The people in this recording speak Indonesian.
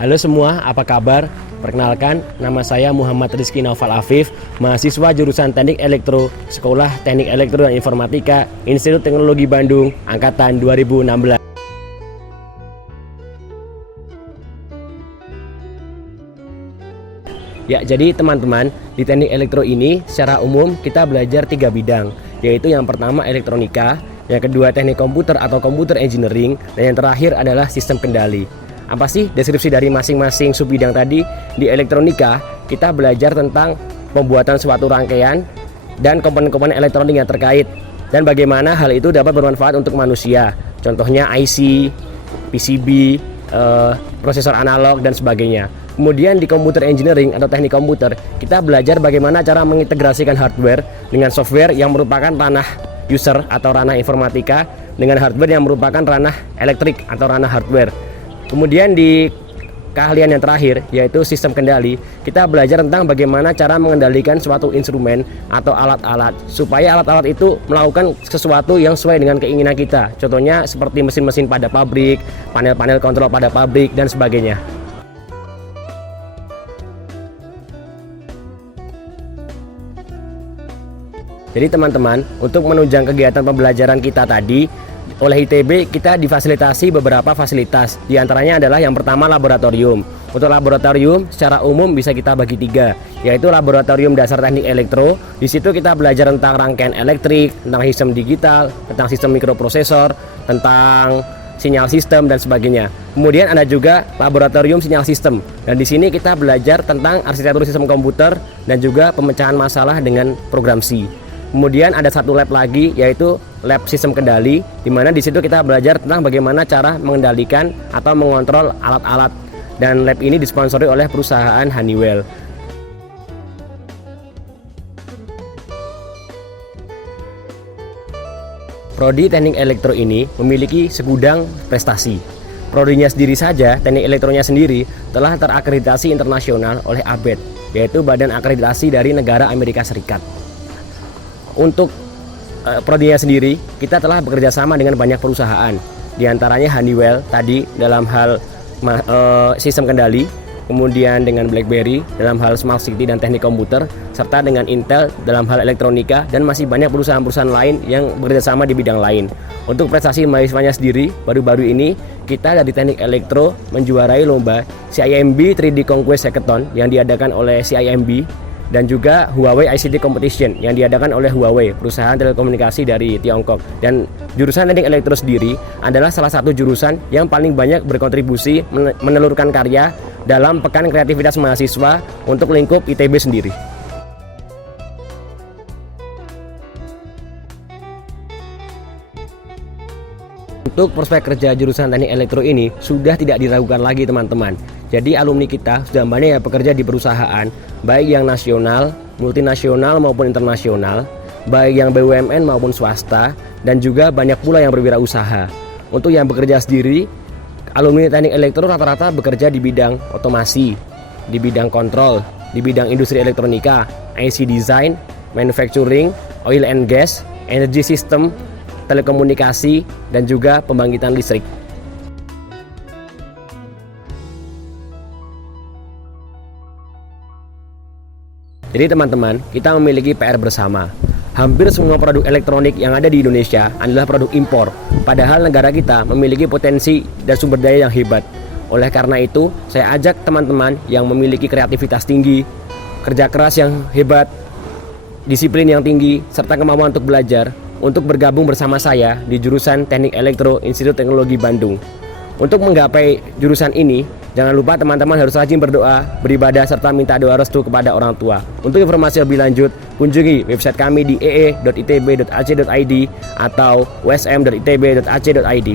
Halo semua, apa kabar? Perkenalkan, nama saya Muhammad Rizky Naufal Afif, mahasiswa jurusan Teknik Elektro, Sekolah Teknik Elektro dan Informatika, Institut Teknologi Bandung, Angkatan 2016. Ya, jadi teman-teman, di Teknik Elektro ini secara umum kita belajar 3 bidang, yaitu yang pertama elektronika, yang kedua teknik komputer atau computer engineering, dan yang terakhir adalah sistem kendali. Apa sih deskripsi dari masing-masing subbidang tadi? Di elektronika, kita belajar tentang pembuatan suatu rangkaian dan komponen-komponen elektronik yang terkait, dan bagaimana hal itu dapat bermanfaat untuk manusia. Contohnya IC, PCB, prosesor analog, dan sebagainya. Kemudian di computer engineering atau teknik komputer, kita belajar bagaimana cara mengintegrasikan hardware dengan software yang merupakan ranah user atau ranah informatika dengan hardware yang merupakan ranah elektrik atau ranah hardware. Kemudian di keahlian yang terakhir, yaitu sistem kendali, kita belajar tentang bagaimana cara mengendalikan suatu instrumen atau alat-alat supaya alat-alat itu melakukan sesuatu yang sesuai dengan keinginan kita. Contohnya seperti mesin-mesin pada pabrik, panel-panel kontrol pada pabrik, dan sebagainya. Jadi teman-teman, untuk menunjang kegiatan pembelajaran kita tadi, oleh ITB kita difasilitasi beberapa fasilitas. Di antaranya adalah yang pertama laboratorium. Untuk laboratorium secara umum bisa kita bagi 3, yaitu laboratorium dasar teknik elektro. Di situ kita belajar tentang rangkaian elektrik, tentang sistem digital, tentang sistem mikroprosesor, tentang sinyal sistem, dan sebagainya. Kemudian ada juga laboratorium sinyal sistem, dan di sini kita belajar tentang arsitektur sistem komputer dan juga pemecahan masalah dengan program C. Kemudian ada satu lab lagi, yaitu lab sistem kendali, di mana di situ kita belajar tentang bagaimana cara mengendalikan atau mengontrol alat-alat, dan lab ini disponsori oleh perusahaan Honeywell. Prodi Teknik Elektro ini memiliki segudang prestasi. Prodinya sendiri saja, teknik elektronya sendiri telah terakreditasi internasional oleh ABET, yaitu Badan Akreditasi dari negara Amerika Serikat. Untuk prodinya sendiri, kita telah bekerja sama dengan banyak perusahaan, diantaranya Honeywell tadi dalam hal sistem kendali, kemudian dengan BlackBerry dalam hal smart city dan teknik komputer, serta dengan Intel dalam hal elektronika, dan masih banyak perusahaan-perusahaan lain yang bekerja sama di bidang lain. Untuk prestasi mahasiswanya sendiri, baru-baru ini kita dari Teknik Elektro menjuarai lomba CIMB 3D Conquest Hackathon yang diadakan oleh CIMB, dan juga Huawei ICT Competition yang diadakan oleh Huawei, perusahaan telekomunikasi dari Tiongkok. Dan jurusan Teknik Elektro sendiri adalah salah satu jurusan yang paling banyak berkontribusi menelurkan karya dalam Pekan Kreativitas Mahasiswa untuk lingkup ITB sendiri. Untuk prospek kerja jurusan Teknik Elektro ini sudah tidak diragukan lagi teman-teman. Jadi alumni kita sudah banyak yang bekerja di perusahaan, baik yang nasional, multinasional maupun internasional, baik yang BUMN maupun swasta, dan juga banyak pula yang berwirausaha. Untuk yang bekerja sendiri, alumni Teknik Elektro rata-rata bekerja di bidang otomasi, di bidang kontrol, di bidang industri elektronika, IC design, manufacturing, oil and gas, energy system, telekomunikasi, dan juga pembangkitan listrik. Jadi teman-teman, kita memiliki PR bersama. Hampir semua produk elektronik yang ada di Indonesia adalah produk impor, padahal negara kita memiliki potensi dan sumber daya yang hebat. Oleh karena itu, saya ajak teman-teman yang memiliki kreativitas tinggi, kerja keras yang hebat, disiplin yang tinggi, serta kemampuan untuk belajar, untuk bergabung bersama saya di jurusan Teknik Elektro Institut Teknologi Bandung. Untuk menggapai jurusan ini, jangan lupa teman-teman harus rajin berdoa, beribadah, serta minta doa restu kepada orang tua. Untuk informasi lebih lanjut, kunjungi website kami di ee.itb.ac.id atau usm.itb.ac.id.